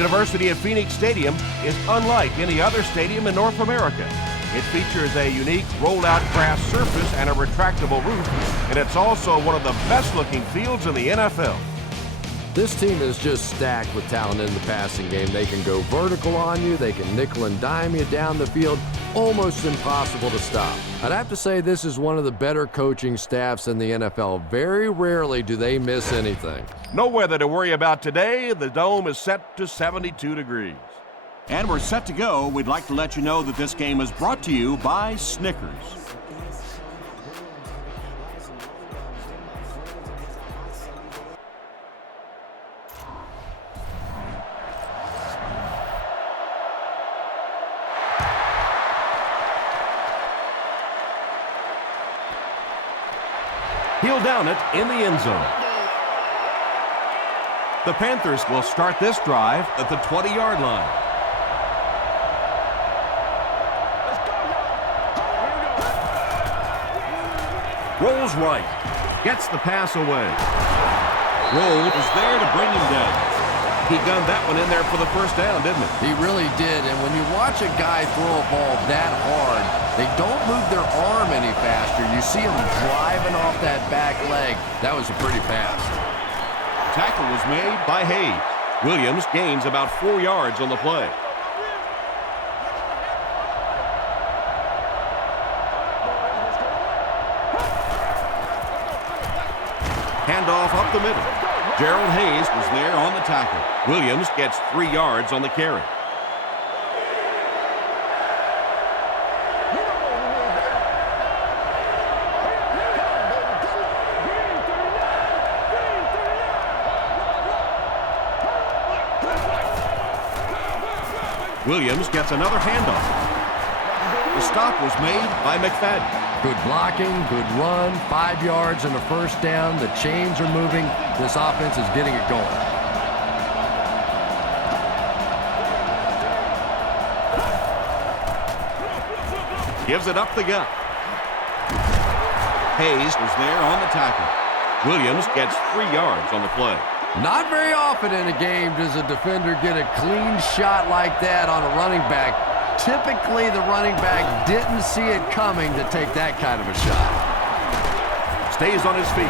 University of Phoenix Stadium is unlike any other stadium in North America. It features a unique rolled-out grass surface and a retractable roof, and it's also one of the best-looking fields in the NFL. This team is just stacked with talent in the passing game. They can go vertical on you, they can nickel and dime you down the field, almost impossible to stop. I'd have to say this is one of the better coaching staffs in the NFL. Very rarely do they miss anything. No weather to worry about today. The dome is set to 72 degrees. And we're set to go. We'd like to let you know that this game is brought to you by Snickers. He'll down it in the end zone. The Panthers will start this drive at the 20-yard line. Rolls right. Gets the pass away. Roll is there to bring him down. He gunned that one in there for the first down, didn't he? He really did, and when you watch a guy throw a ball that hard, they don't move their arm any faster. You see him driving off that back leg. That was a pretty pass. Tackle was made by Hayes. Williams gains about 4 yards on the play. Handoff up the middle. Gerald Hayes was there on the tackle. Williams gets 3 yards on the carry. Williams gets another handoff. The stop was made by McFadden. Good blocking, good run, 5 yards and a first down. The chains are moving. This offense is getting it going. Gives it up the gut. Hayes was there on the tackle. Williams gets 3 yards on the play. Not very often in a game does a defender get a clean shot like that on a running back. Typically, the running back didn't see it coming to take that kind of a shot. Stays on his feet.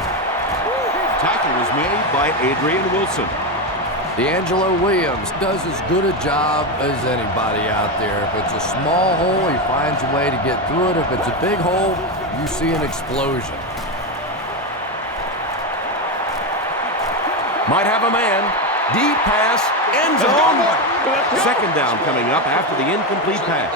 Tackle was made by Adrian Wilson. D'Angelo Williams does as good a job as anybody out there. If it's a small hole, he finds a way to get through it. If it's a big hole, you see an explosion. Might have a man. Deep pass, end zone. Second down coming up after the incomplete pass.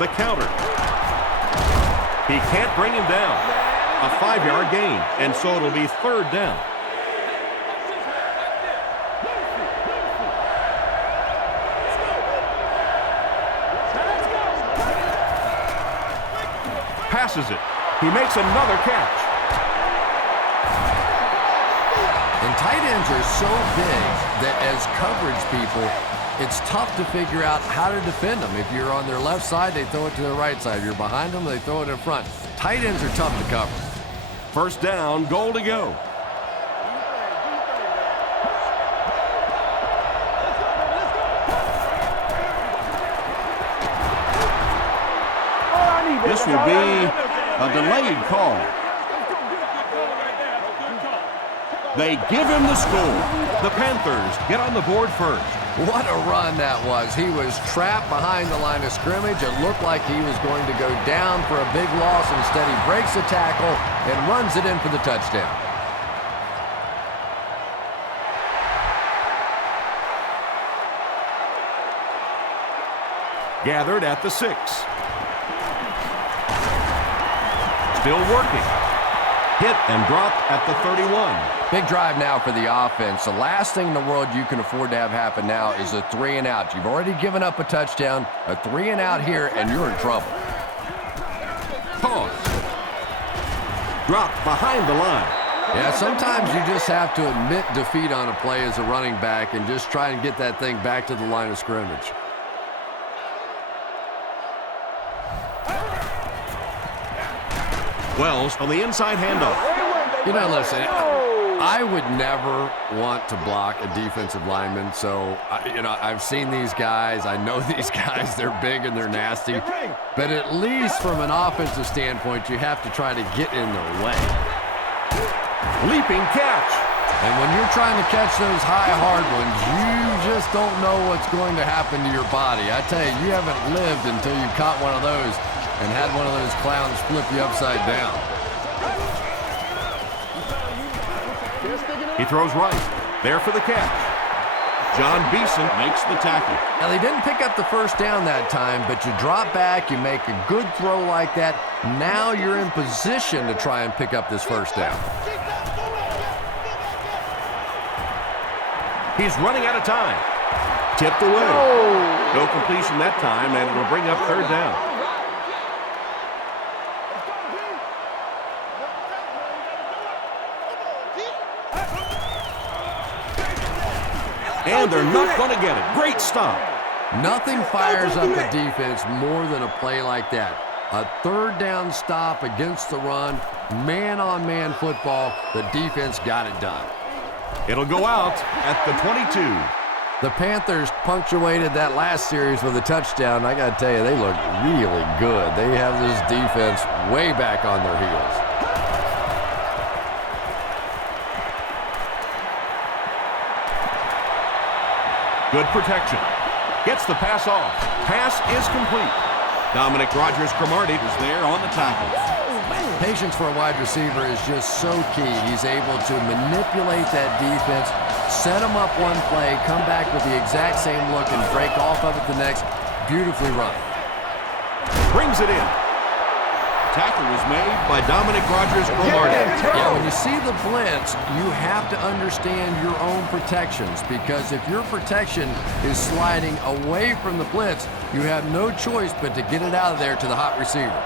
The counter. He can't bring him down. A 5-yard gain, and so it'll be third down. Passes it. He makes another catch. And tight ends are so big that as coverage people, it's tough to figure out how to defend them. If you're on their left side, they throw it to the right side. If you're behind them, they throw it in front. Tight ends are tough to cover. First down, goal to go. This will be a delayed call. They give him the score. The Panthers get on the board first. What a run that was. He was trapped behind the line of scrimmage. It looked like he was going to go down for a big loss. Instead, he breaks the tackle and runs it in for the touchdown. Gathered at the 6. Still working. Hit and dropped at the 31. Big drive now for the offense. The last thing in the world you can afford to have happen now is a 3 and out. You've already given up a touchdown, a 3 and out here, and you're in trouble. Pause. Dropped behind the line. Yeah, sometimes you just have to admit defeat on a play as a running back and just try and get that thing back to the line of scrimmage. Wells on the inside handoff. You know, listen, I would never want to block a defensive lineman. So, I've seen these guys. I know these guys. They're big and they're nasty. But at least from an offensive standpoint, you have to try to get in their way. Leaping catch. And when you're trying to catch those high, hard ones, you just don't know what's going to happen to your body. I tell you, you haven't lived until you caught one of those and had one of those clowns flip you upside down. He throws right. There for the catch. John Beeson makes the tackle. Now, they didn't pick up the first down that time, but you drop back, you make a good throw like that. Now you're in position to try and pick up this first down. He's running out of time. Tipped away. No completion that time, and it'll bring up third down. And they're not going to get it. Great stop. Nothing fires up a defense more than a play like that. A third down stop against the run, man-on-man football. The defense got it done. It'll go out at the 22. The Panthers punctuated that last series with a touchdown. I got to tell you, they look really good. They have this defense way back on their heels. Good protection. Gets the pass off. Pass is complete. Dominic Rodgers-Cromartie is there on the tackle. Patience for a wide receiver is just so key. He's able to manipulate that defense, set them up one play, come back with the exact same look, and break off of it the next. Beautifully run. Brings it in. Tackle was made by Dominic Rodgers-Cromartie. Yeah, when you see the blitz, you have to understand your own protections, because if your protection is sliding away from the blitz, you have no choice but to get it out of there to the hot receiver.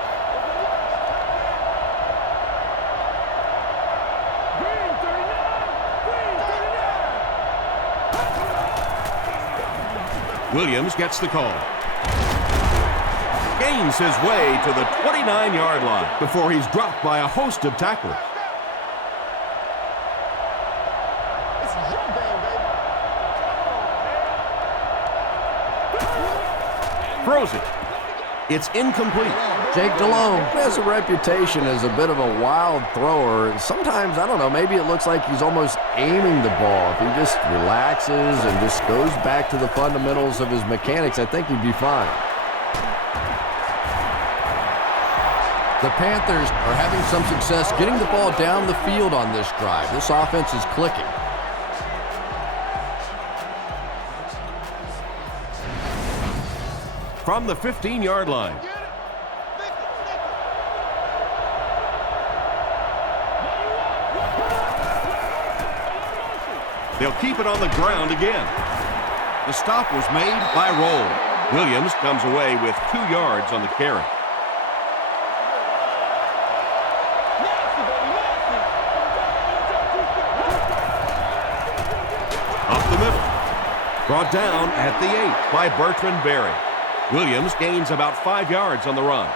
Williams gets the call. Gains his way to the 29-yard line before he's dropped by a host of tacklers. Throws it. It's incomplete. Jake Delhomme has a reputation as a bit of a wild thrower. Sometimes, I don't know, maybe it looks like he's almost aiming the ball. If he just relaxes and just goes back to the fundamentals of his mechanics, I think he'd be fine. The Panthers are having some success getting the ball down the field on this drive. This offense is clicking. From the 15-yard line. They'll keep it on the ground again. The stop was made by Roll. Williams comes away with 2 yards on the carry. Up the middle. Brought down at the 8 by Bertrand Berry. Williams gains about 5 yards on the run.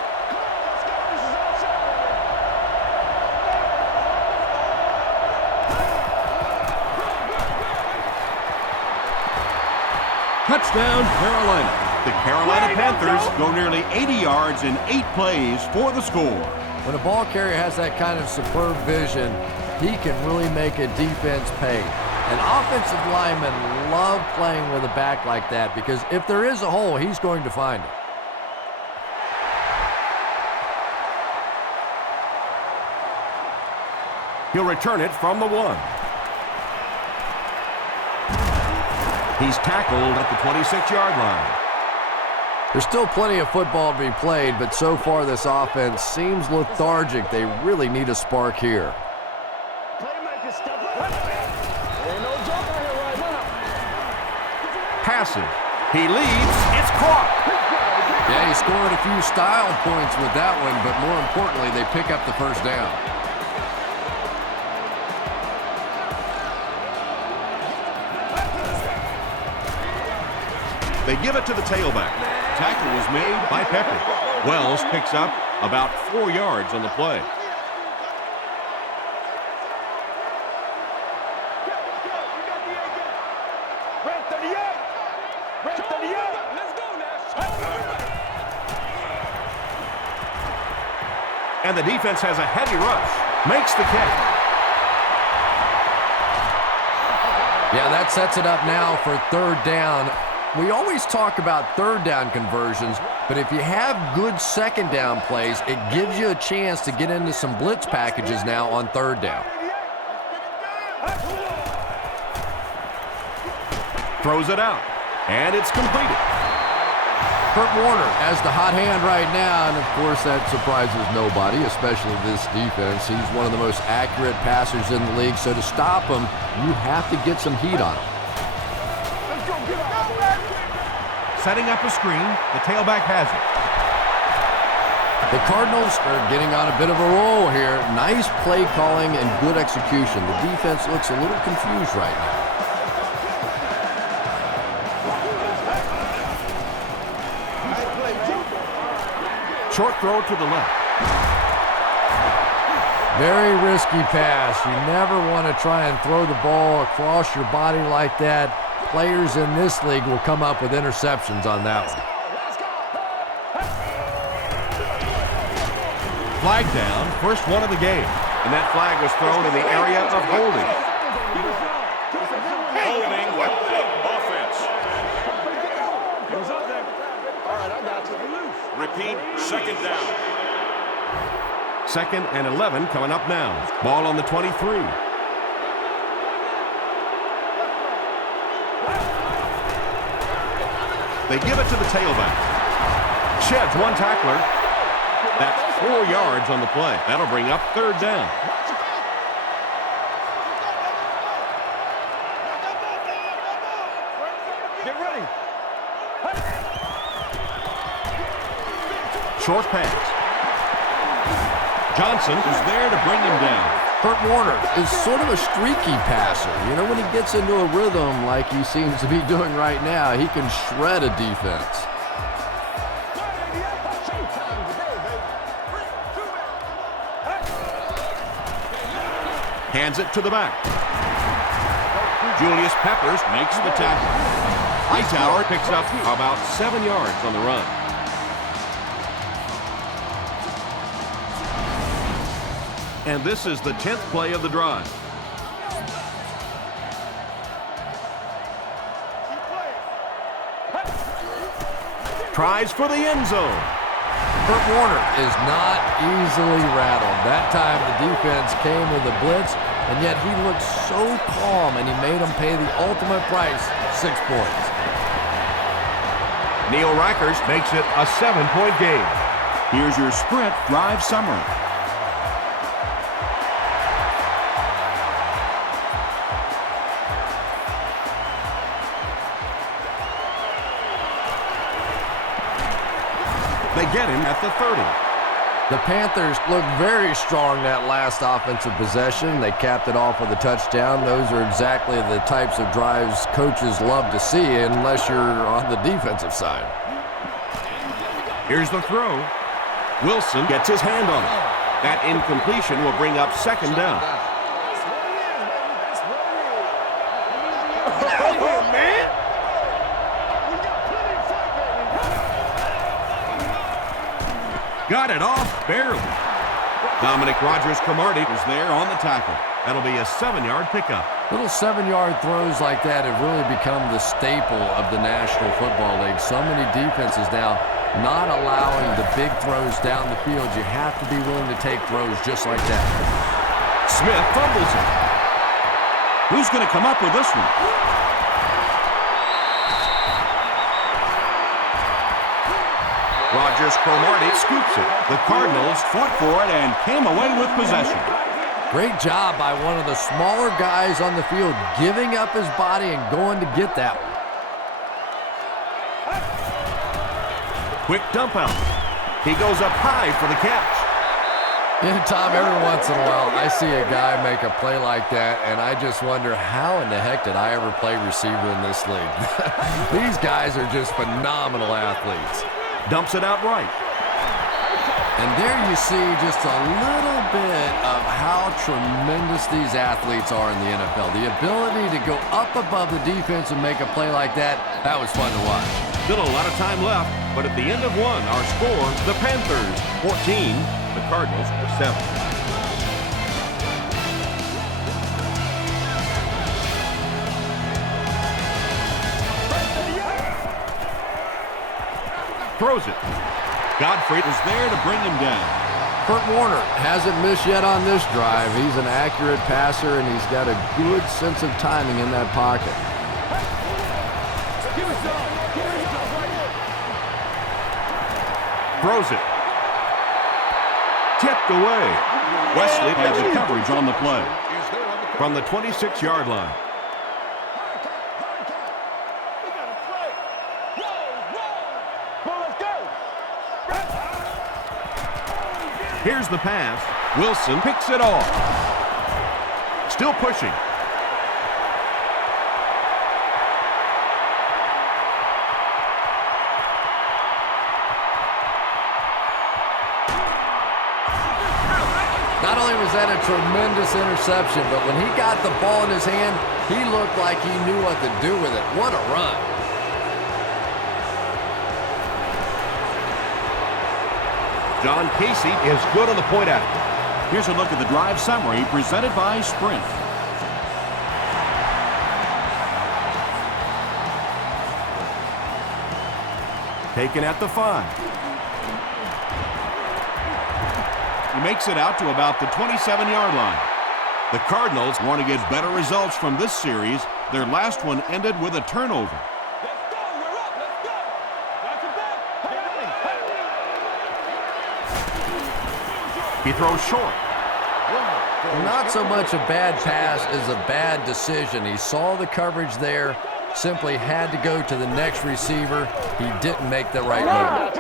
Touchdown, Carolina. The Carolina Panthers go nearly 80 yards in 8 plays for the score. When a ball carrier has that kind of superb vision, he can really make a defense pay. And offensive linemen love playing with a back like that, because if there is a hole, he's going to find it. He'll return it from the 1. He's tackled at the 26-yard line. There's still plenty of football to be played, but so far this offense seems lethargic. They really need a spark here. Passes. He leads. It's caught. Yeah, he scored a few style points with that one, but more importantly, they pick up the first down. They give it to the tailback. Tackle was made by Pepper. Wells picks up about 4 yards on the play. And the defense has a heavy rush. Makes the catch. Yeah, that sets it up now for third down. We always talk about third down conversions, but if you have good second down plays, it gives you a chance to get into some blitz packages now on third down. Throws it out, and it's completed. Kurt Warner has the hot hand right now, and of course that surprises nobody, especially this defense. He's one of the most accurate passers in the league, so to stop him, you have to get some heat on him. Setting up a screen, the tailback has it. The Cardinals are getting on a bit of a roll here. Nice play calling and good execution. The defense looks a little confused right now. Short throw to the left. Very risky pass. You never want to try and throw the ball across your body like that. Players in this league will come up with interceptions on that one. Flag down, first one of the game. And that flag was thrown in the area of holding. Holding offense. Repeat, second down. Second and 11 coming up now. Ball on the 23. They give it to the tailback. Sheds one tackler. That's 4 yards on the play. That'll bring up third down. Get ready. Short pass. Johnson is there to bring him down. Kurt Warner is sort of a streaky passer. You know, when he gets into a rhythm like he seems to be doing right now, he can shred a defense. Hands it to the back. Julius Peppers makes the tackle. Hightower picks up about 7 yards on the run. And this is the 10th play of the drive. Tries for the end zone. Kurt Warner is not easily rattled. That time the defense came with a blitz, and yet he looked so calm, and he made them pay the ultimate price, 6 points. Neil Rackers makes it a 7-point game. Here's your Sprint drive summary. They get him at the 30. The Panthers looked very strong that last offensive possession. They capped it off with a touchdown. Those are exactly the types of drives coaches love to see unless you're on the defensive side. Here's the throw. Wilson gets his hand on it. That incompletion will bring up second down. Oh, man. Got it off barely. Dominic Rodgers-Cromartie is there on the tackle. That'll be a 7-yard pickup. Little 7-yard throws like that have really become the staple of the National Football League. So many defenses now not allowing the big throws down the field. You have to be willing to take throws just like that. Smith fumbles it. Who's going to come up with this one? Rodgers-Cromartie scoops it. The Cardinals Fought for it and came away with possession. Great job by one of the smaller guys on the field, giving up his body and going to get that one. quick dump out. He goes up high for the catch. Yeah, Tom, every once in a while I see a guy make a play like that, and I just wonder how in the heck did I ever play receiver in this league? These guys are just phenomenal athletes. Dumps it out right. And there you see just a little bit of how tremendous these athletes are in the NFL. The ability to go up above the defense and make a play like that, that was fun to watch. Still a lot of time left, but at the end of one, our score, the Panthers 14, the Cardinals 7. Throws it. Godfrey was there to bring him down. Kurt Warner hasn't missed yet on this drive. He's an accurate passer, and he's got a good sense of timing in that pocket. Throws it. Tipped away. Wesley had the coverage on the play. From the 26-yard line. Here's the pass. Wilson picks it off. Still pushing. Not only was that a tremendous interception, but when he got the ball in his hand, he looked like he knew what to do with it. What a run. John Casey is good on the point after. Here's a look at the drive summary presented by Sprint. Taken at the 5. He makes it out to about the 27-yard line. The Cardinals want to get better results from this series. Their last one ended with a turnover. He throws short. Not so much a bad pass as a bad decision. He saw the coverage there, simply had to go to the next receiver. He didn't make the right move.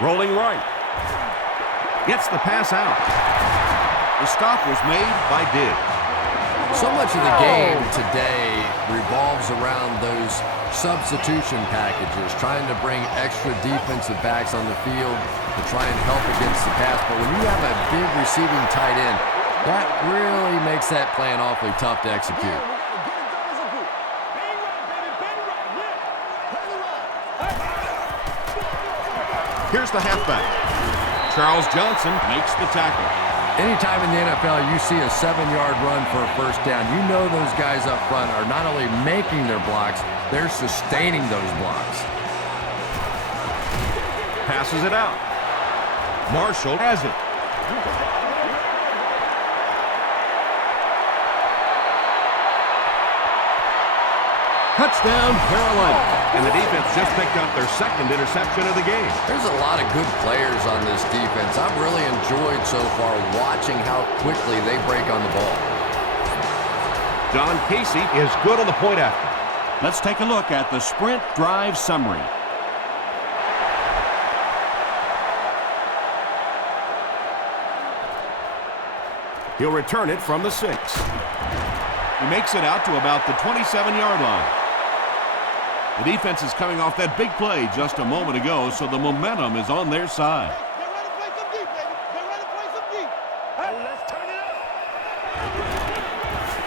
Rolling right. Gets the pass out. The stop was made by Diggs. So much of the game today revolves around those substitution packages, trying to bring extra defensive backs on the field to try and help against the pass. But when you have a big receiving tight end, that really makes that plan awfully tough to execute. Here's the halfback. Charles Johnson makes the tackle. Anytime in the NFL you see a 7-yard run for a first down, you know those guys up front are not only making their blocks, they're sustaining those blocks. Passes it out. Marshall has it. Touchdown, Carolina. And the defense just picked up their second interception of the game. There's a lot of good players on this defense. I've really enjoyed so far watching how quickly they break on the ball. John Casey is good on the point after. Let's take a look at the Sprint drive summary. He'll return it from the 6. He makes it out to about the 27-yard line. The defense is coming off that big play just a moment ago, so the momentum is on their side. They're ready to play some deep, baby. They're ready to play some deep. Hey, let's turn it up.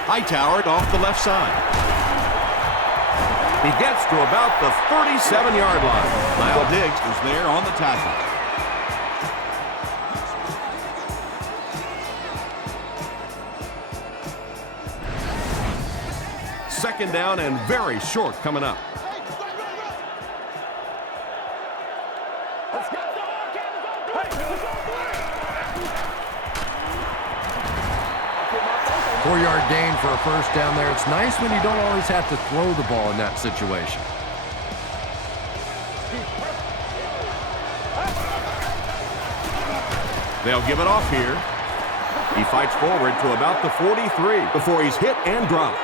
Hightower off the left side. He gets to about the 37-yard line. Lyle Diggs is there on the tackle. Second down and very short coming up. Let's go. 4-yard gain for a first down there. It's nice when you don't always have to throw the ball in that situation. They'll give it off here. He fights forward to about the 43 before he's hit and dropped.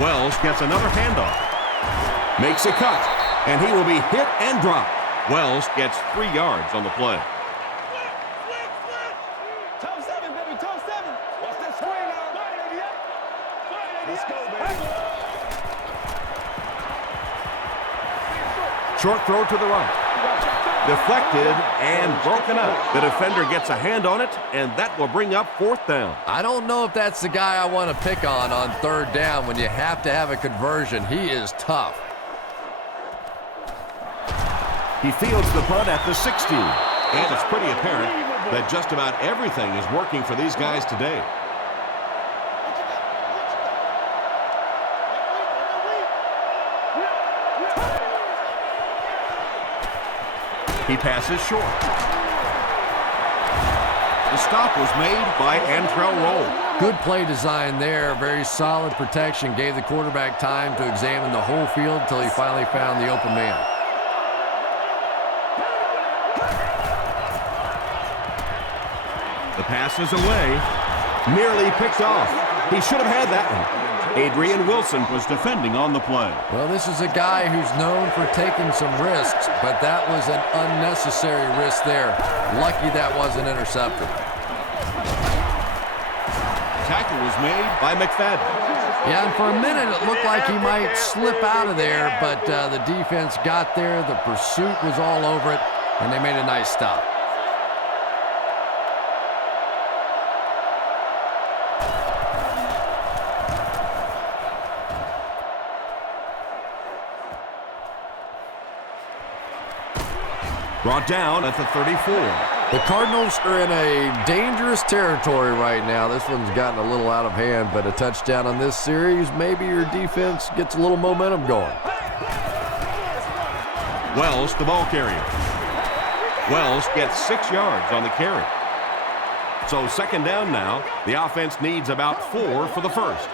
Wells gets another handoff. Makes a cut, and he will be hit and dropped. Wells gets 3 yards on the play. Top 7, baby, top 7. Watch that screen now. Let's go, baby. Short throw to the right. Deflected and broken up. The defender gets a hand on it, and that will bring up 4th down. I don't know if that's the guy I want to pick on 3rd down when you have to have a conversion. He is tough. He fields the punt at the 60. And it's pretty apparent that just about everything is working for these guys today. He passes short. The stop was made by Antrell Roll. Good play design there. Very solid protection. Gave the quarterback time to examine the whole field until he finally found the open man. The pass is away. Nearly picked off. He should have had that one. Adrian Wilson was defending on the play. Well, this is a guy who's known for taking some risks, but that was an unnecessary risk there. Lucky that wasn't intercepted. Tackle was made by McFadden. Yeah, and for a minute it looked like he might slip out of there, but the defense got there, the pursuit was all over it, and they made a nice stop. Brought down at the 34. The Cardinals are in a dangerous territory right now. This one's gotten a little out of hand, but a touchdown on this series, maybe your defense gets a little momentum going. Wells, the ball carrier. Wells gets 6 yards on the carry. So 2nd down now. The offense needs about 4 for the first.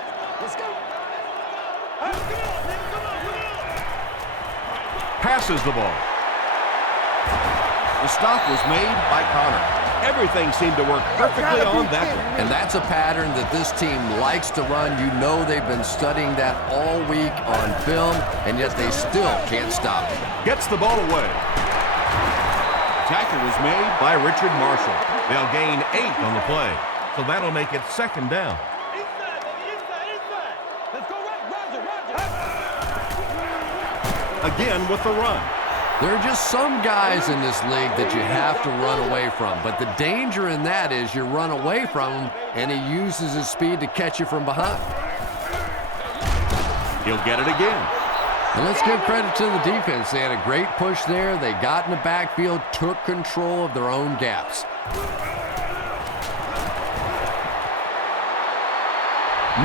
Passes the ball. The stop was made by Connor. Everything seemed to work perfectly on that one. And that's a pattern that this team likes to run. You know they've been studying that all week on film, and yet they still can't stop it. Gets the ball away. Tackle was made by Richard Marshall. They'll gain 8 on the play, so that'll make it 2nd down. Let's go right, Roger. Again with the run. There are just some guys in this league that you have to run away from, but the danger in that is you run away from him, and he uses his speed to catch you from behind. He'll get it again. And let's give credit to the defense. They had a great push there. They got in the backfield, took control of their own gaps.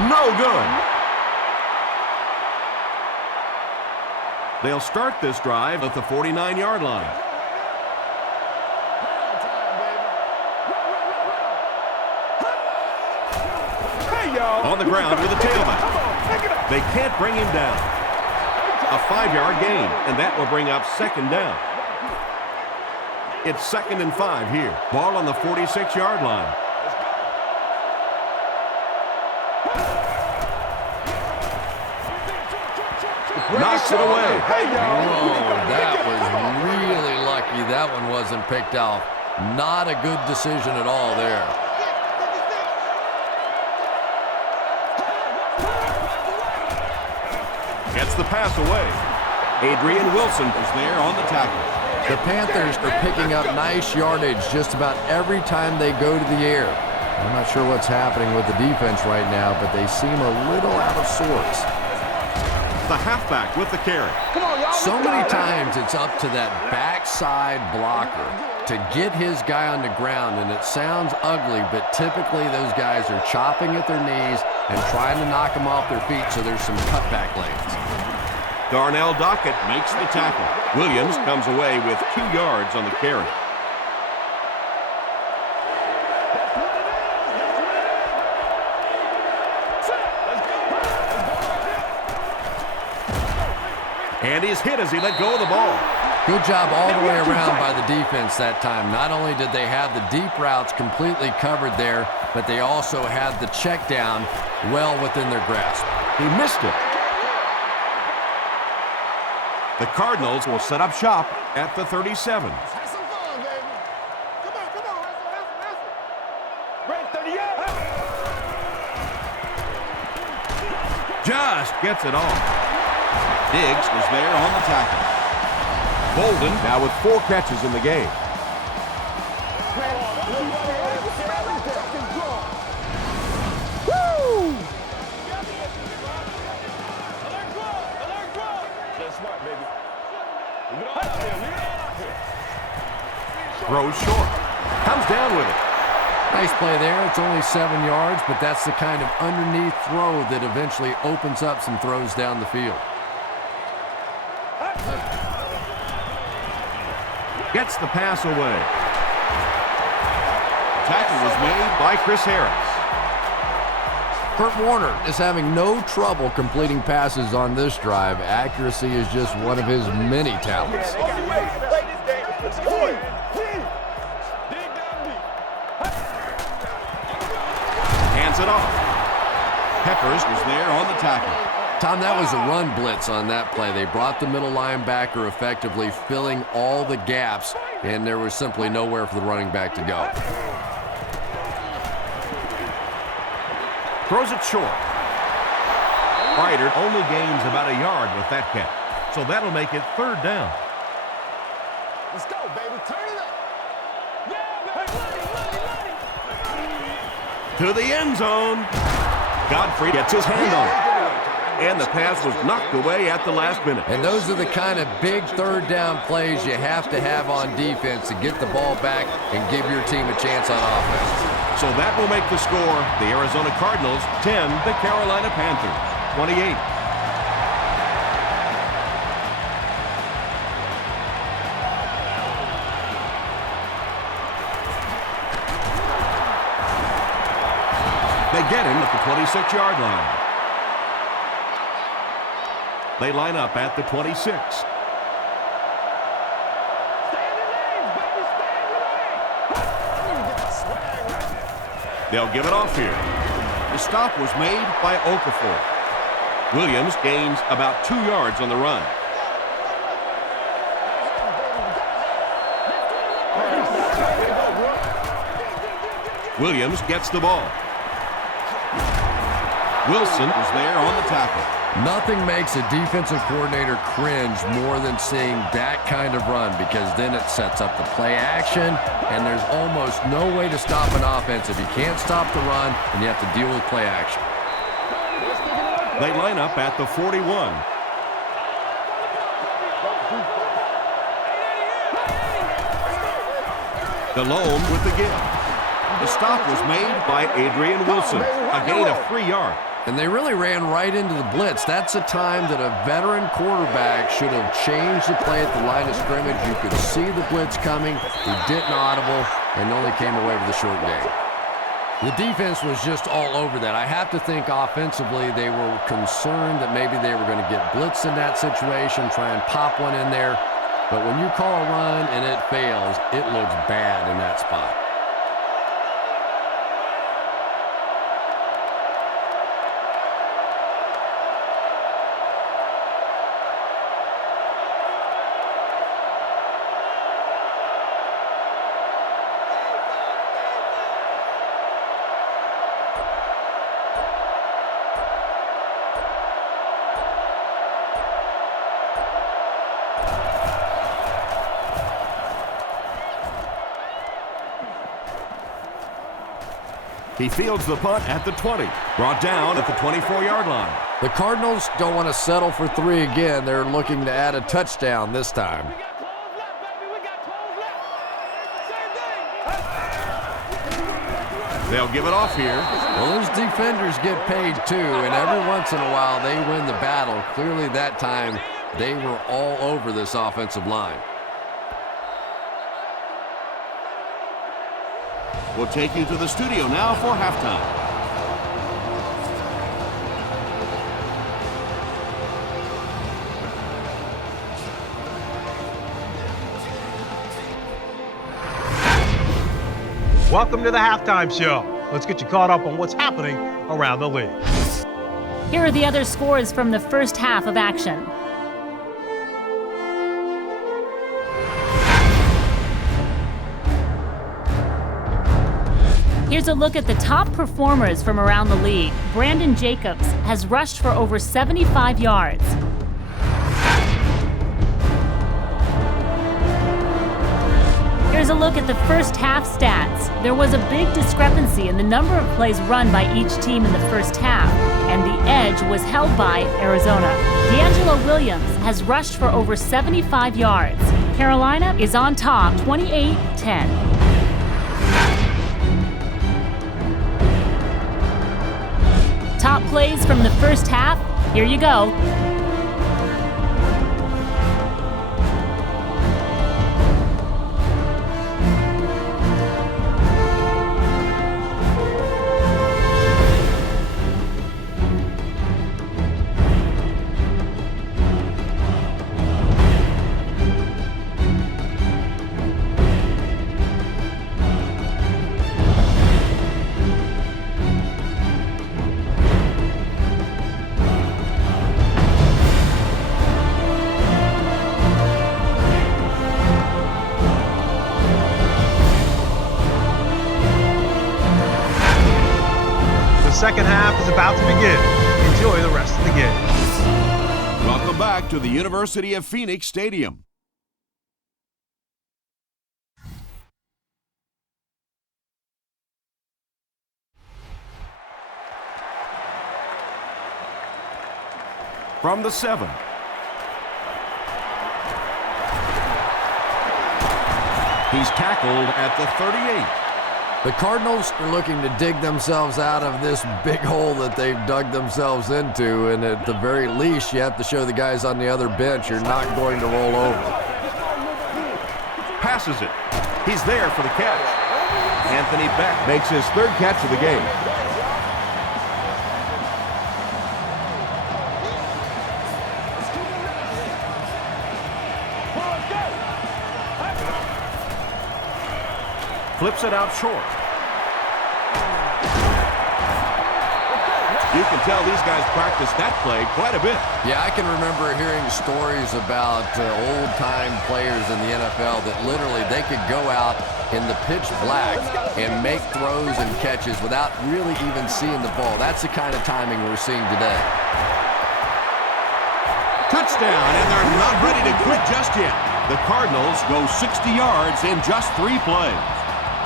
No good. They'll start this drive at the 49-yard line. Hey, y'all. On the ground with a tailback. They can't bring him down. A 5-yard gain, and that will bring up 2nd down. It's 2nd and 5 here. Ball on the 46-yard line. Knocks it away. Whoa, that was really lucky that one wasn't picked off. Not a good decision at all there. Gets the pass away. Adrian Wilson is there on the tackle. The Panthers are picking up nice yardage just about every time they go to the air. I'm not sure what's happening with the defense right now, but they seem a little out of sorts. The halfback with the carry. So many times it's up to that backside blocker to get his guy on the ground, and it sounds ugly, but typically those guys are chopping at their knees and trying to knock them off their feet, so there's some cutback lanes. Darnell Dockett makes the tackle. Williams comes away with 2 yards on the carry. And he's hit as he let go of the ball. Good job all the way around by the defense that time. Not only did they have the deep routes completely covered there, but they also had the check down well within their grasp. He missed it. The Cardinals will set up shop at the 37. Have some fun, baby. Come on. Hustle. Right, 38. Just gets it off. Diggs was there on the tackle. Bolden now with 4 catches in the game. Throws short. Comes down with it. Nice play there. It's only 7 yards, but that's the kind of underneath throw that eventually opens up some throws down the field. Gets the pass away. Tackle was made by Chris Harris. Kurt Warner is having no trouble completing passes on this drive. Accuracy is just one of his many talents. Hands it off. Peppers was there on the tackle. Tom, that was a run blitz on that play. They brought the middle linebacker effectively filling all the gaps, and there was simply nowhere for the running back to go. Throws it short. Ryder only gains about a yard with that catch, so that'll make it 3rd down. Let's go, baby. Turn it up. To the end zone. Godfrey gets his hand on it. And the pass was knocked away at the last minute. And those are the kind of big 3rd down plays you have to have on defense to get the ball back and give your team a chance on offense. So that will make the score the Arizona Cardinals 10, the Carolina Panthers 28. They get him at the 26-yard line. They line up at the 26. They'll give it off here. The stop was made by Okafor. Williams gains about 2 yards on the run. Williams gets the ball. Wilson was there on the tackle. Nothing makes a defensive coordinator cringe more than seeing that kind of run, because then it sets up the play action, and there's almost no way to stop an offense if you can't stop the run and you have to deal with play action. They line up at the 41. Delhomme with the give. The stop was made by Adrian Wilson, a gain of 3 yards. And they really ran right into the blitz. That's a time that a veteran quarterback should have changed the play at the line of scrimmage. You could see the blitz coming. He didn't audible and only came away with a short gain. The defense was just all over that. I have to think offensively they were concerned that maybe they were going to get blitzed in that situation, try and pop one in there. But when you call a run and it fails, it looks bad in that spot. He fields the punt at the 20, brought down at the 24-yard line. The Cardinals don't want to settle for 3 again. They're looking to add a touchdown this time. They'll give it off here. Well, those defenders get paid too, and every once in a while they win the battle. Clearly that time they were all over this offensive line. We'll take you to the studio now for halftime. Welcome to the halftime show. Let's get you caught up on what's happening around the league. Here are the other scores from the first half of action. Here's a look at the top performers from around the league. Brandon Jacobs has rushed for over 75 yards. Here's a look at the first half stats. There was a big discrepancy in the number of plays run by each team in the first half, and the edge was held by Arizona. D'Angelo Williams has rushed for over 75 yards. Carolina is on top, 28-10. Top plays from the first half, here you go. Second half is about to begin. Enjoy the rest of the game. Welcome back to the University of Phoenix Stadium. From the 7. He's tackled at the 38. The Cardinals are looking to dig themselves out of this big hole that they've dug themselves into, and at the very least, you have to show the guys on the other bench you're not going to roll over. Passes it. He's there for the catch. Anthony Beck makes his third catch of the game. Flips it out short. You can tell these guys practice that play quite a bit. Yeah, I can remember hearing stories about old-time players in the NFL that literally they could go out in the pitch black and make throws and catches without really even seeing the ball. That's the kind of timing we're seeing today. Touchdown, and they're not ready to quit just yet. The Cardinals go 60 yards in just 3 plays.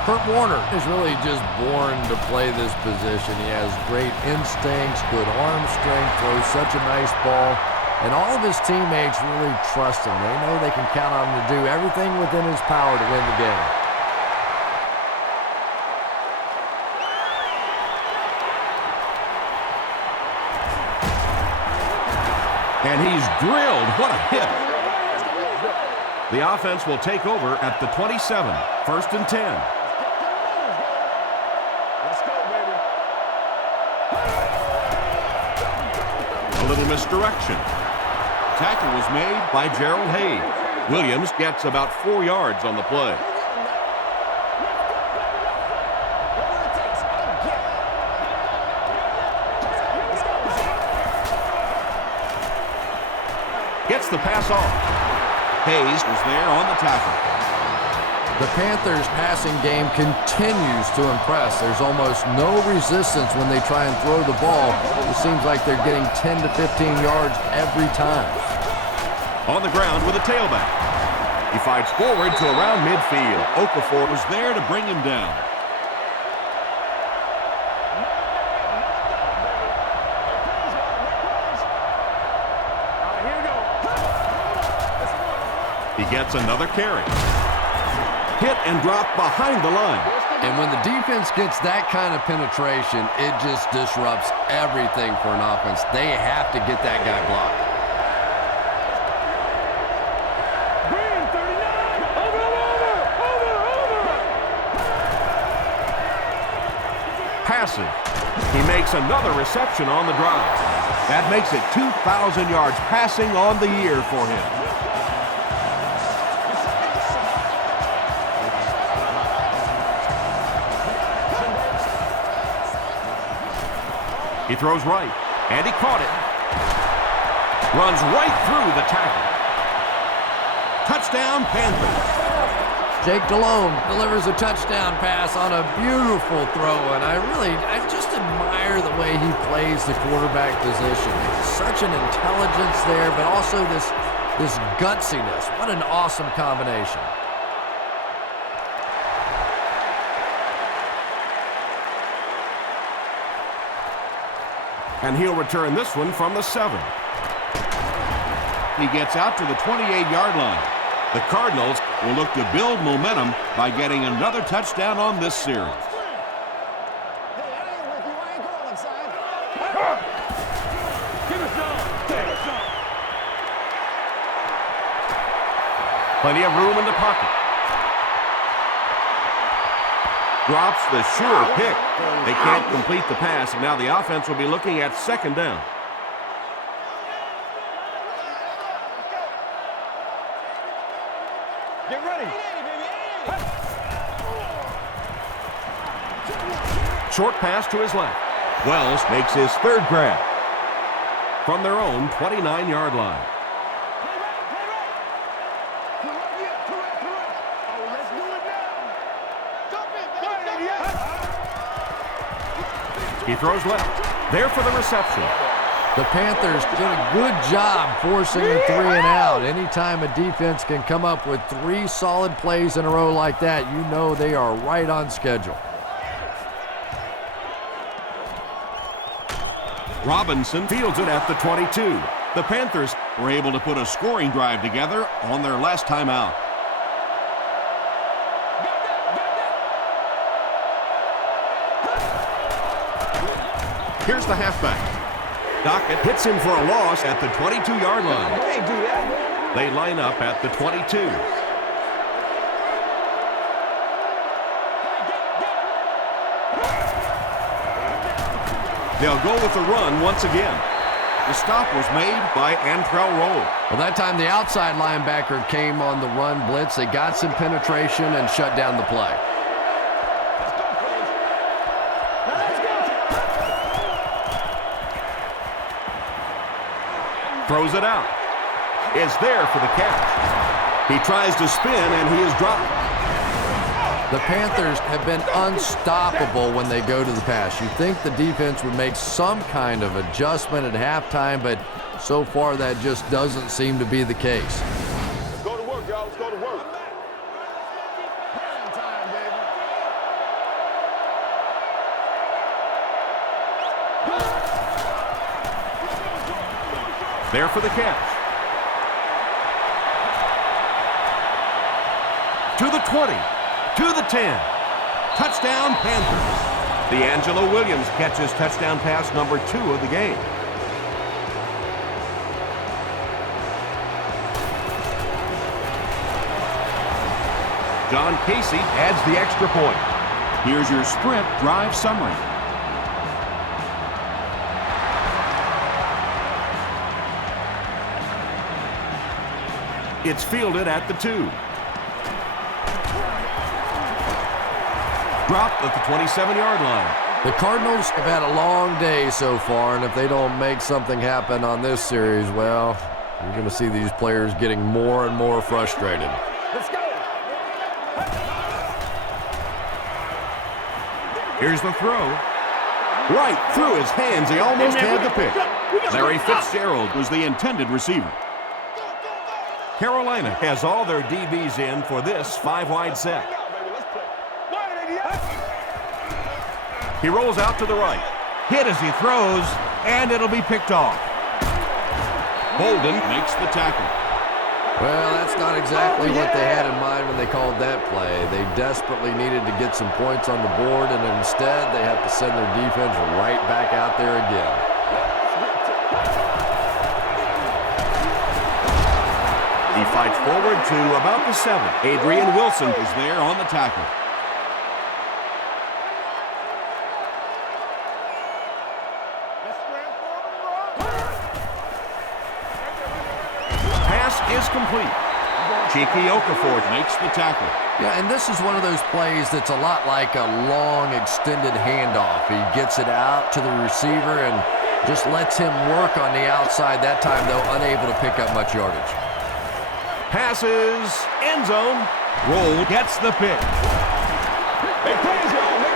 Kurt Warner is really just born to play this position. He has great instincts, good arm strength, throws such a nice ball, and all of his teammates really trust him. They know they can count on him to do everything within his power to win the game. And he's drilled. What a hit. The offense will take over at the 27. 1st and 10. A little misdirection. Tackle was made by Gerald Hayes. Williams gets about 4 yards on the play. Gets the pass off. Hayes was there on the tackle. The Panthers' passing game continues to impress. There's almost no resistance when they try and throw the ball. It seems like they're getting 10 to 15 yards every time. On the ground with a tailback. He fights forward to around midfield. Okafor was there to bring him down. He gets another carry. Hit and drop behind the line. And when the defense gets that kind of penetration, it just disrupts everything for an offense. They have to get that guy blocked. Passes. He makes another reception on the drive. That makes it 2,000 yards passing on the year for him. He throws right, and he caught it. Runs right through the tackle. Touchdown, Panthers. Jake Delhomme delivers a touchdown pass on a beautiful throw, and I just admire the way he plays the quarterback position. Such an intelligence there, but also this gutsiness. What an awesome combination. And he'll return this one from the 7. He gets out to the 28-yard line. The Cardinals will look to build momentum by getting another touchdown on this series. Plenty of room in the pocket. Drops the sure pick. They can't complete the pass, and now the offense will be looking at 2nd down. Get ready. Short pass to his left. Wells makes his 3rd grab from their own 29-yard line. He throws left. There for the reception. The Panthers did a good job forcing a 3 and out. Anytime a defense can come up with 3 solid plays in a row like that, you know they are right on schedule. Robinson fields it at the 22. The Panthers were able to put a scoring drive together on their last time out. Here's the halfback. Dockett hits him for a loss at the 22-yard line. They line up at the 22. They'll go with the run once again. The stop was made by Antrell Roll. Well, that time the outside linebacker came on the run blitz. They got some penetration and shut down the play. Throws it out. Is there for the catch. He tries to spin, and he is dropped. The Panthers have been unstoppable when they go to the pass. You think the defense would make some kind of adjustment at halftime, but so far that just doesn't seem to be the case. Let's go to work, y'all. Let's go to work. There for the catch. To the 20. To the 10. Touchdown, Panthers. D'Angelo Williams catches touchdown pass number 2 of the game. John Casey adds the extra point. Here's your sprint drive summary. It's fielded at the 2. Dropped at the 27-yard line. The Cardinals have had a long day so far, and if they don't make something happen on this series, well, you're going to see these players getting more and more frustrated. Let's go. Here's the throw. Right through his hands. He almost had the pick. Larry Fitzgerald was the intended receiver. Carolina has all their DBs in for this 5-wide set. He rolls out to the right. Hit as he throws, and it'll be picked off. Bolden makes the tackle. Well, that's not exactly what they had in mind when they called that play. They desperately needed to get some points on the board, and instead they have to send their defense right back out there again. He fights forward to about the 7. Adrian Wilson Is there on the tackle. Pass is complete. Cheeky Okafor Makes the tackle. Yeah, and this is one of those plays that's a lot like a long, extended handoff. He gets it out to the receiver and just lets him work on the outside. That time, though, unable to pick up much yardage. passes, end zone. Roll gets the pick.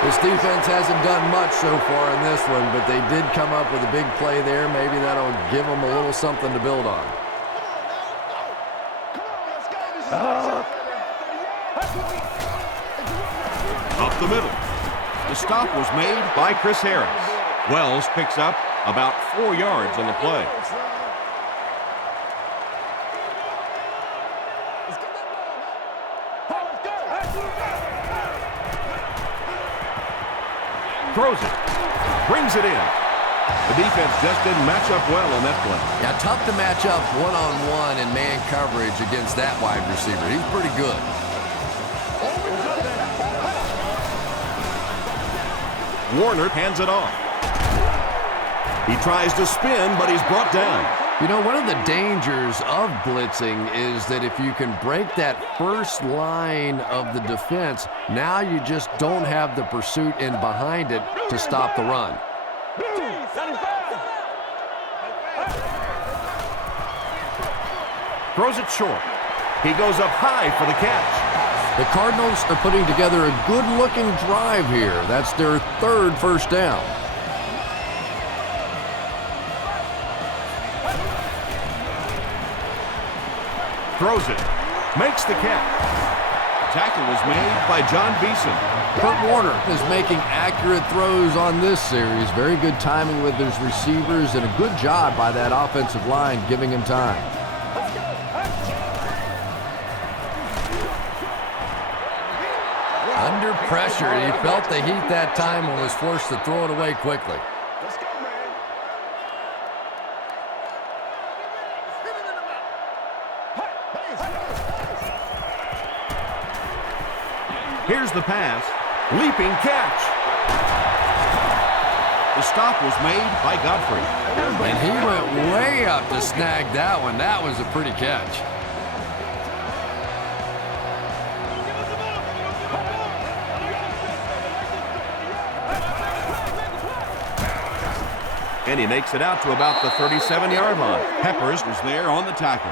This defense hasn't done much so far in this one, but they did come up with a big play there. Maybe that'll give them a little something to build on. Up the middle. The stop was made by Chris Harris. Wells picks up About 4 yards on the play. Throws it. Brings it in. The defense just didn't match up well on that play. Yeah, tough to match up one-on-one in man coverage against that wide receiver. He's pretty good. Warner hands it off. He tries to spin, but he's brought down. You know, one of the dangers of blitzing is that if you can break that first line of the defense, now you just don't have the pursuit in behind it to stop the run. Throws it short. He goes up high for the catch. The Cardinals are putting together a good-looking drive here. That's their third first down. Throws it. Makes the catch. Tackle was made by John Beeson. Kurt Warner is making accurate throws on this series. Very good timing with his receivers and a good job by that offensive line giving him time. Under pressure, he felt the heat that time and was forced to throw it away quickly. Here's the pass. Leaping catch. The stop was made by Godfrey. And he went way up to snag that one. That was a pretty catch. And he makes it out to about the 37-yard line. Peppers was there on the tackle.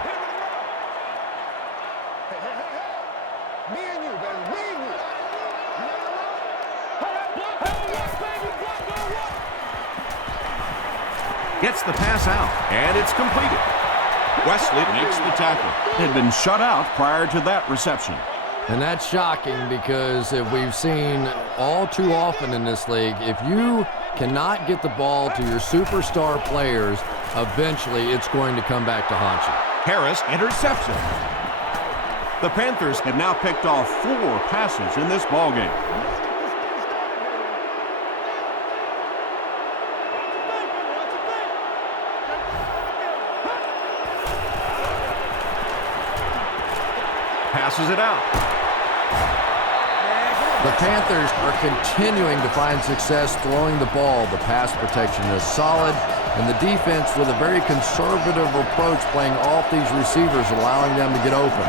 Gets the pass out, and it's completed. Wesley makes the tackle. Had been shut out prior to that reception. And that's shocking because if we've seen all too often in this league, if you cannot get the ball to your superstar players, eventually it's going to come back to haunt you. Harris, interception. The Panthers have now picked off 4 passes in this ballgame. Passes it out. The Panthers are continuing to find success throwing the ball. The pass protection is solid, and the defense with a very conservative approach playing off these receivers, allowing them to get open.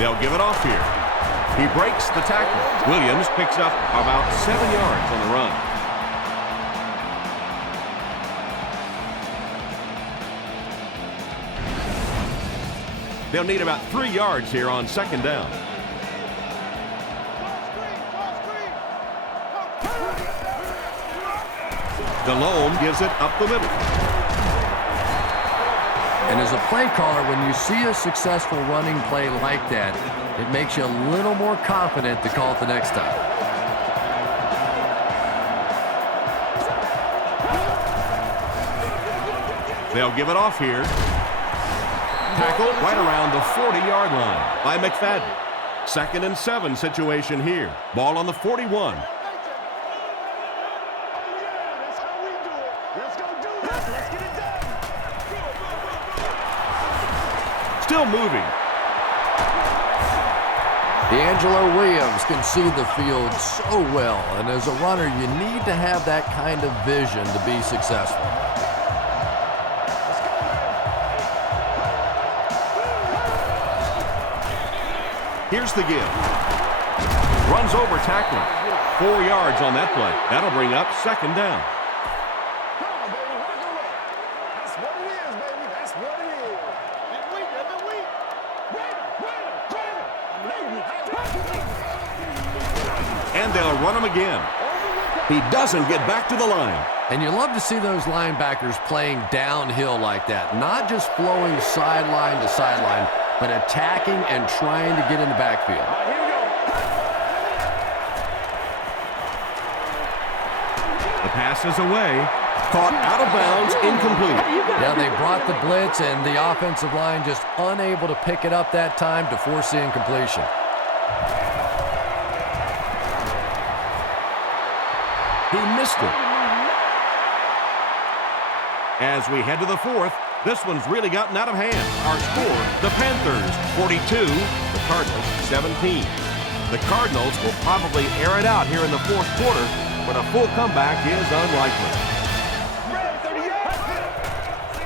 They'll give it off here. He breaks the tackle. Williams picks up about 7 yards on the run. They'll need about 3 yards here on second down. Delhomme gives it up the middle. And as a play caller, when you see a successful running play like that, it makes you a little more confident to call it the next time. They'll give it off here. Tackle right around the 40-yard line by McFadden. 2nd and 7 situation here. Ball on the 41. Still moving. D'Angelo Williams can see the field so well, and as a runner, you need to have that kind of vision to be successful. Here's the give. Runs over tackling. 4 yards on that play. That'll bring up second down. And they'll run him again. He doesn't get back to the line. And you love to see those linebackers playing downhill like that, not just flowing sideline to sideline, but attacking and trying to get in the backfield. The pass is away. Caught out of bounds, incomplete. Yeah, they brought the blitz, and the offensive line just unable to pick it up that time to force the incompletion. He missed it. As we head to the fourth, this one's really gotten out of hand. Our score, the Panthers 42, the Cardinals 17. The Cardinals will probably air it out here in the fourth quarter, but a full comeback is unlikely.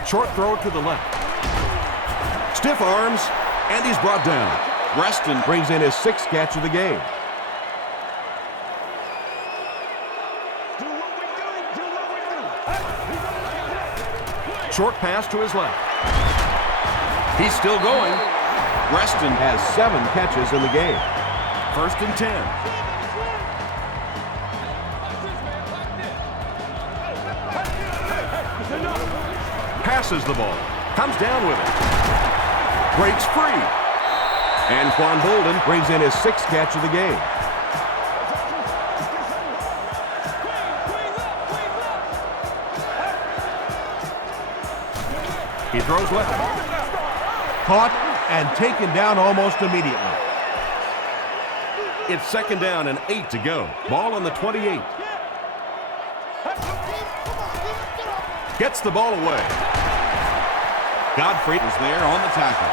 Short throw to the left. Stiff arms, and he's brought down. Reston brings in his 6th catch of the game. Short pass to his left. He's still going. Reston has 7 catches in the game. 1st and 10. Passes the ball. Comes down with it. Breaks free. And Quan Bolden brings in his 6th catch of the game. He throws left. Caught and taken down almost immediately. It's 2nd down and 8 to go. Ball on the 28. Gets the ball away. Godfrey is there on the tackle.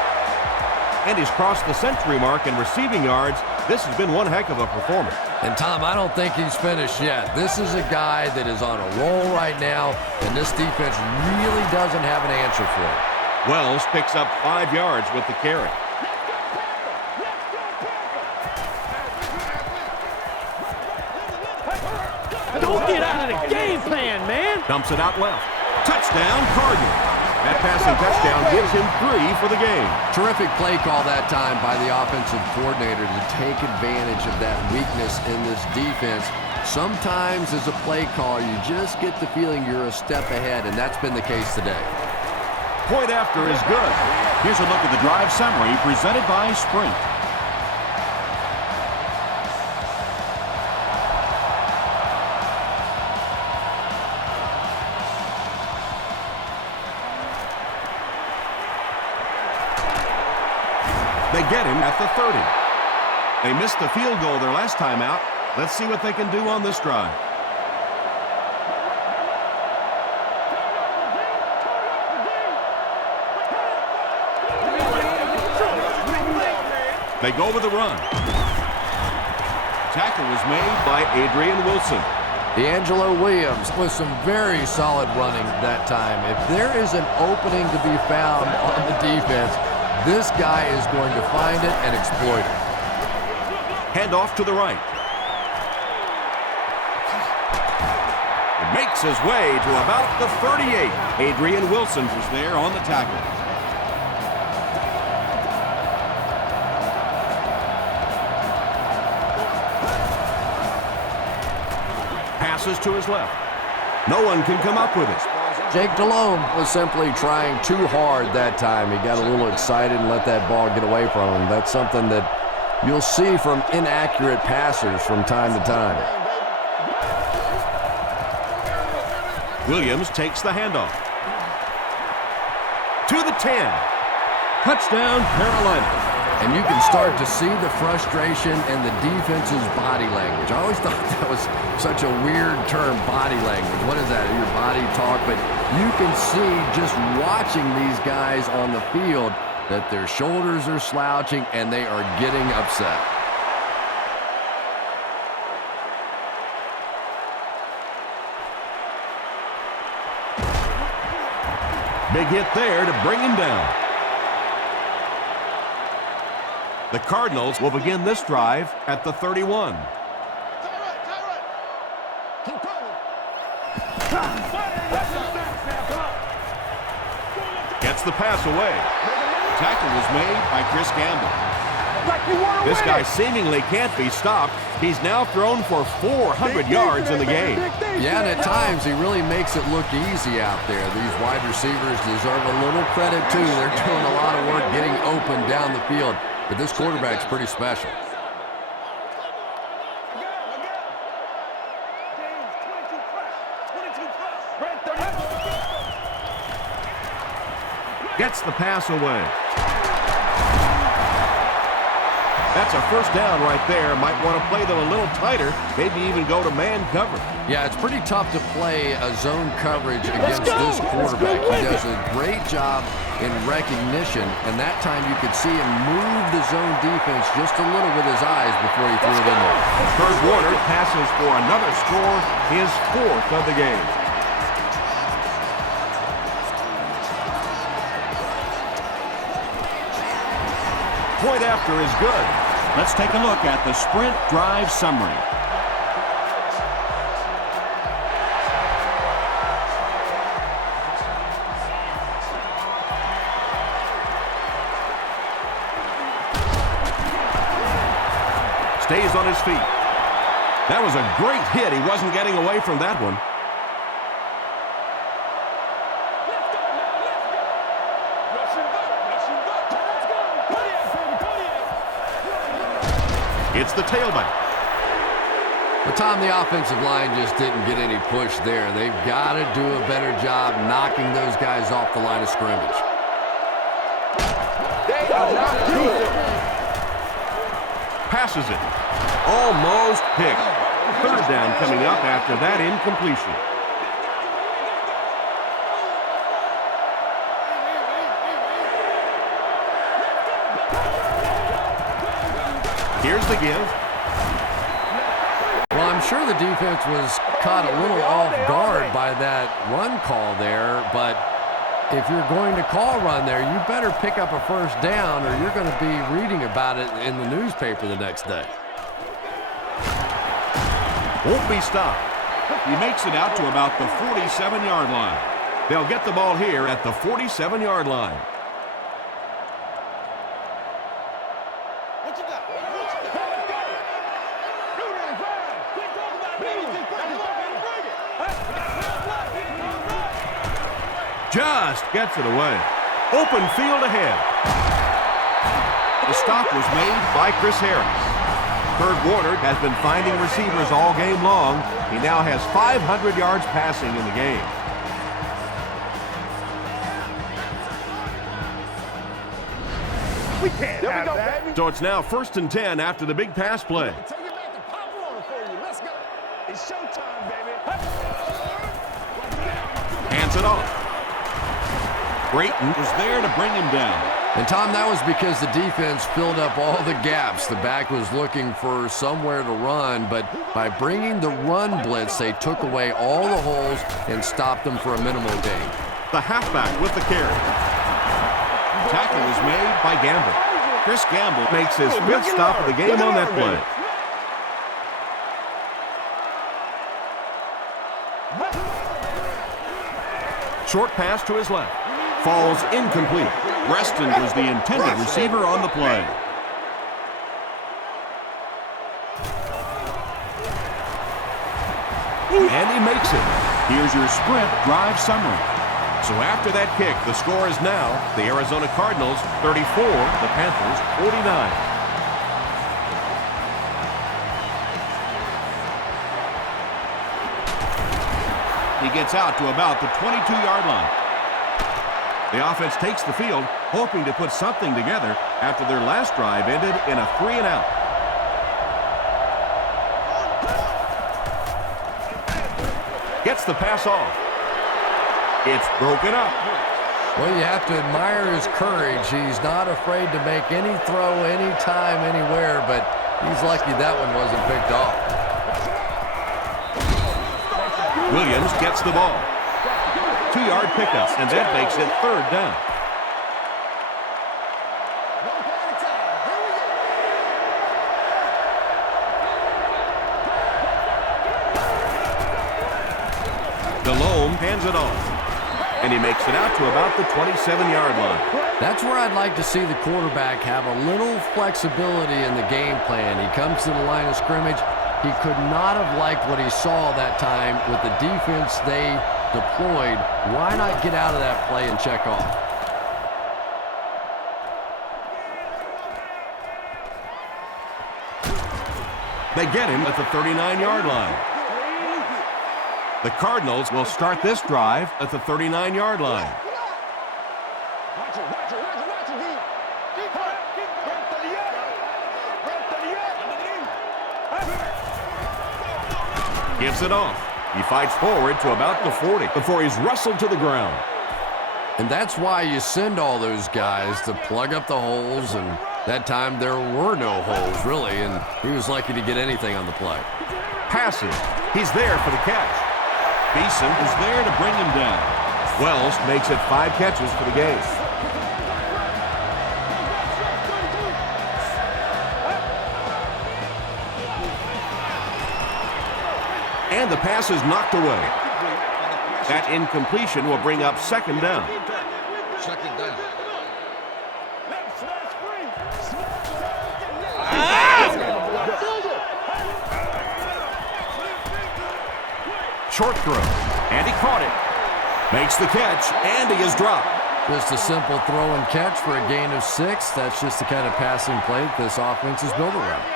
And he's crossed the century mark in receiving yards. This has been one heck of a performance. And Tom, I don't think he's finished yet. This is a guy that is on a roll right now, and this defense really doesn't have an answer for him. Wells picks up 5 yards with the carry. Don't get out of the game plan, man. Dumps it out left. Touchdown, Cardinals. That passing touchdown gives him 3 for the game. Terrific play call that time by the offensive coordinator to take advantage of that weakness in this defense. Sometimes as a play call, you just get the feeling you're a step ahead, and that's been the case today. Point after is good. Here's a look at the drive summary presented by Sprint. They get him at the 30. They missed the field goal their last time out. Let's see what they can do on this drive. They go with the run. Tackle was made by Adrian Wilson. D'Angelo Williams with some very solid running that time. If there is an opening to be found on the defense, this guy is going to find it and exploit it. Hand off to the right. He makes his way to about the 38. Adrian Wilson was there on the tackle. Passes to his left. No one can come up with it. Jake Delhomme was simply trying too hard that time. He got a little excited and let that ball get away from him. That's something that you'll see from inaccurate passers from time to time. Williams takes the handoff. To the 10. Touchdown, Carolina. And you can start to see the frustration in the defense's body language. I always thought that was such a weird term, body language. What is that? Your body talk? But you can see just watching these guys on the field that their shoulders are slouching and they are getting upset. Big hit there to bring him down. The Cardinals will begin this drive at the 31. Gets the pass away. Tackle was made by Chris Gamble. This guy seemingly can't be stopped. He's now thrown for 400 yards in the game. Yeah, and at times he really makes it look easy out there. These wide receivers deserve a little credit too. They're doing a lot of work getting open down the field. But this quarterback's pretty special. Gets the pass away. That's a first down right there. Might want to play them a little tighter, maybe even go to man cover. Yeah, it's pretty tough to play a zone coverage against this quarterback. He does a great job in recognition, and that time you could see him move the zone defense just a little with his eyes before he threw it in there. Kurt Warner passes for another score, his 4th of the game. Point after is good. Let's take a look at the sprint drive summary. Stays on his feet. That was a great hit. He wasn't getting away from that one. It's the tailback. But Tom, the offensive line just didn't get any push there. They've got to do a better job knocking those guys off the line of scrimmage. Passes it. Almost picked. Third down coming up after that incompletion. Here's the give. Well, I'm sure the defense was caught a little off guard by that run call there, but if you're going to call run there, you better pick up a first down or you're going to be reading about it in the newspaper the next day. Won't be stopped. He makes it out to about the 47-yard line. They'll get the ball here at the 47-yard line. Just gets it away. Open field ahead. The stop was made by Chris Harris. Kurt Warner has been finding receivers all game long. He now has 500 yards passing in the game. We can't have that. So it's now 1st and 10 after the big pass play. Take it back to Pop Warner for you. Let's go. It's showtime, baby. Hands it off. Brayton was there to bring him down. And, Tom, that was because the defense filled up all the gaps. The back was looking for somewhere to run, but by bringing the run blitz, they took away all the holes and stopped them for a minimal gain. The halfback with the carry. Tackle was made by Gamble. Chris Gamble makes his 5th stop of the game on that play. Short pass to his left. Falls incomplete. Reston was the intended receiver on the play. And he makes it. Here's your sprint drive summary. So after that kick, the score is now the Arizona Cardinals 34, the Panthers 49. He gets out to about the 22-yard line. The offense takes the field, hoping to put something together after their last drive ended in a 3-and-out. Gets the pass off. It's broken up. Well, you have to admire his courage. He's not afraid to make any throw, anytime, anywhere, but he's lucky that one wasn't picked off. Williams gets the ball. 2-yard pickup, and that makes it 3rd down. Delhomme hands it off, and he makes it out to about the 27-yard line. That's where I'd like to see the quarterback have a little flexibility in the game plan. He comes to the line of scrimmage. He could not have liked what he saw that time with the defense they deployed. Why not get out of that play and check off? They get him at the 39-yard line. The Cardinals will start this drive at the 39-yard line. Gives it off. He fights forward to about the 40 before he's wrestled to the ground. And that's why you send all those guys to plug up the holes, and that time there were no holes, really, and he was lucky to get anything on the play. Passes. He's there for the catch. Beeson is there to bring him down. Wells makes it 5 catches for the game. And the pass is knocked away. That incompletion will bring up second down. Second down. Short throw. And he caught it. Makes the catch, and he is dropped. Just a simple throw and catch for a gain of 6. That's just the kind of passing play that this offense is built around.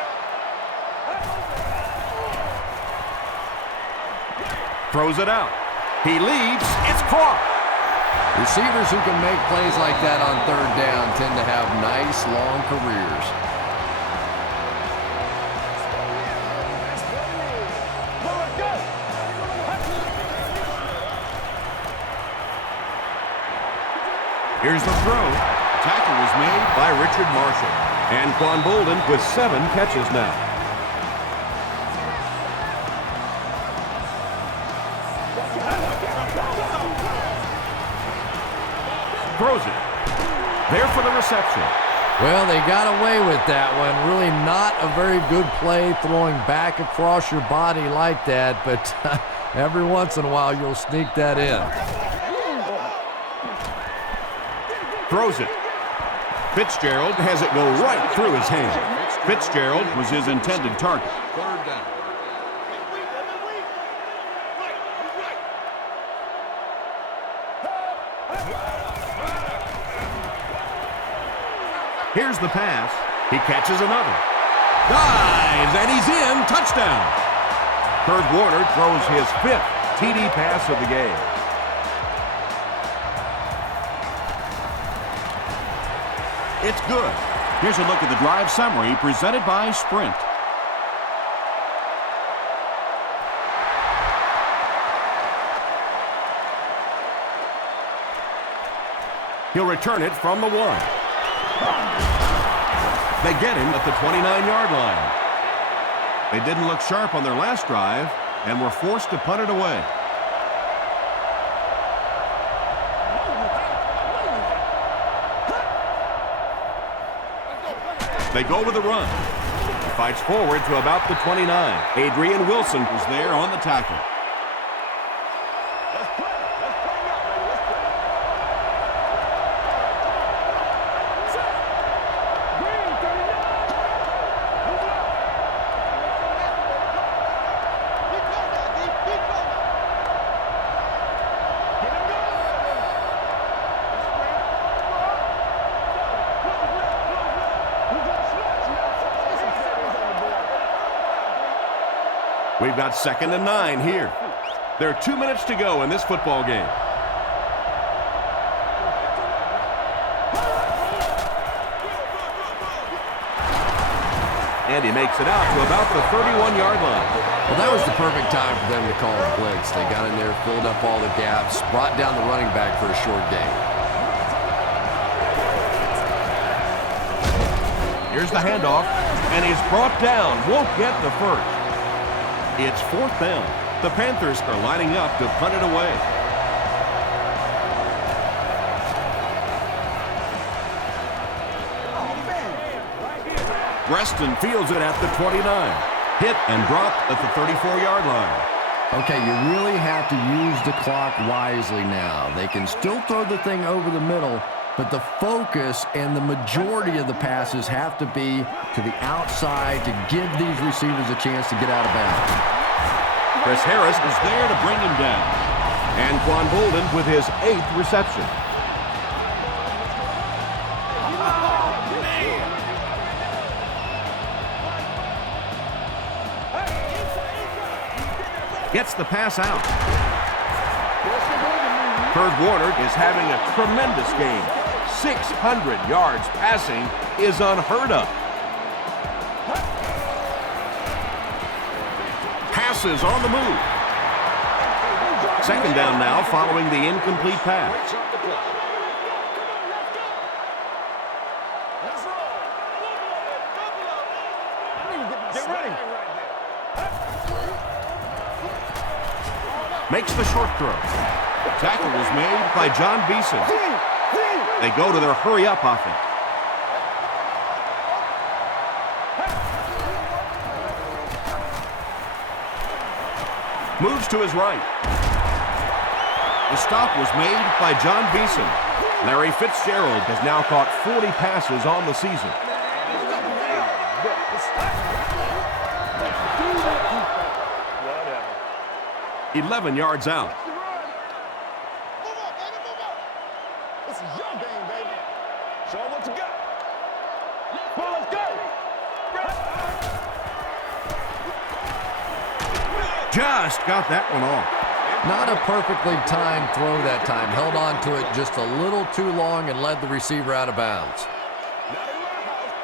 Throws it out. He leads. It's caught. Receivers who can make plays like that on third down tend to have nice, long careers. Here's the throw. Tackle was made by Richard Marshall. And Quan Bolden with 7 catches now. Throws it. There for the reception. Well, they got away with that one. Really not a very good play throwing back across your body like that, but every once in a while you'll sneak that in. Throws it. Fitzgerald has it go right through his hand. Fitzgerald was his intended target. Third down. Here's the pass. He catches another. Dives, and he's in. Touchdown. Kurt Warner throws his 5th TD pass of the game. It's good. Here's a look at the drive summary presented by Sprint. He'll return it from the 1. They get him at the 29-yard line. They didn't look sharp on their last drive and were forced to punt it away. They go with a run. He fights forward to about the 29. Adrian Wilson was there on the tackle. We've got 2nd and 9 here. There are 2 minutes to go in this football game. And he makes it out to about the 31-yard line. Well, that was the perfect time for them to call a blitz. They got in there, filled up all the gaps, brought down the running back for a short gain. Here's the handoff, and he's brought down. Won't get the first. It's 4th down. The Panthers are lining up to punt it away. Reston fields it at the 29. Hit and dropped at the 34-yard line. Okay, you really have to use the clock wisely now. They can still throw the thing over the middle, but the focus and the majority of the passes have to be to the outside to give these receivers a chance to get out of bounds. Chris Harris is there to bring him down. And Quan Bolden with his 8th reception. Gets the pass out. Kurt Warner is having a tremendous game. 600 yards passing is unheard of. Passes on the move. Second down now following the incomplete pass. Get ready. Makes the short throw. Tackle was made by John Beeson. They go to their hurry-up offense. Moves to his right. The stop was made by John Beeson. Larry Fitzgerald has now caught 40 passes on the season. 11 yards out. This is your game, baby. Show 'em what you got. Come on, let's go. Just got that one off. Not a perfectly timed throw that time. Held on to it just a little too long and led the receiver out of bounds. Not in my house.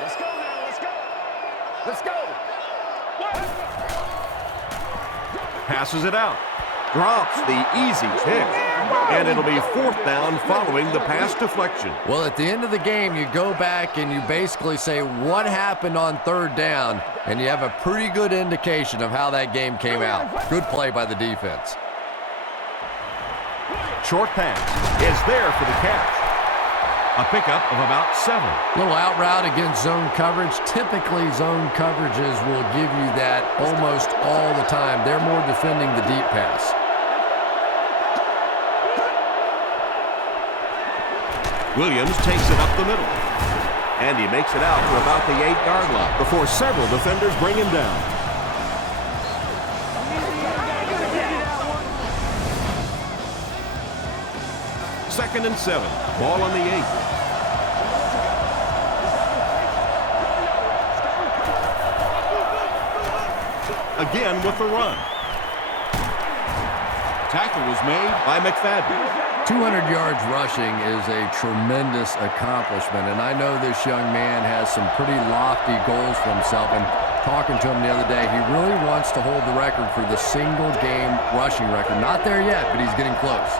Let's go now, let's go. Let's go. Passes it out. Drops the easy pick. And it'll be fourth down following the pass deflection. Well, at the end of the game, you go back and you basically say what happened on third down, and you have a pretty good indication of how that game came out. Good play by the defense. Short pass is there for the catch. A pickup of about 7. Little out route against zone coverage. Typically, zone coverages will give you that almost all the time. They're more defending the deep pass. Williams takes it up the middle. And he makes it out to about the 8-yard line before several defenders bring him down. Second and 7. Ball on the 8. Again with the run. Tackle was made by McFadden. 200 yards rushing is a tremendous accomplishment, and I know this young man has some pretty lofty goals for himself, and talking to him the other day, he really wants to hold the record for the single-game rushing record. Not there yet, but he's getting close.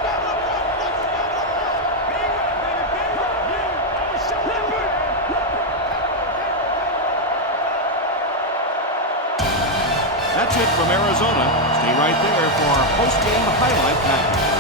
That's it from Arizona. Stay right there for our post-game highlight package.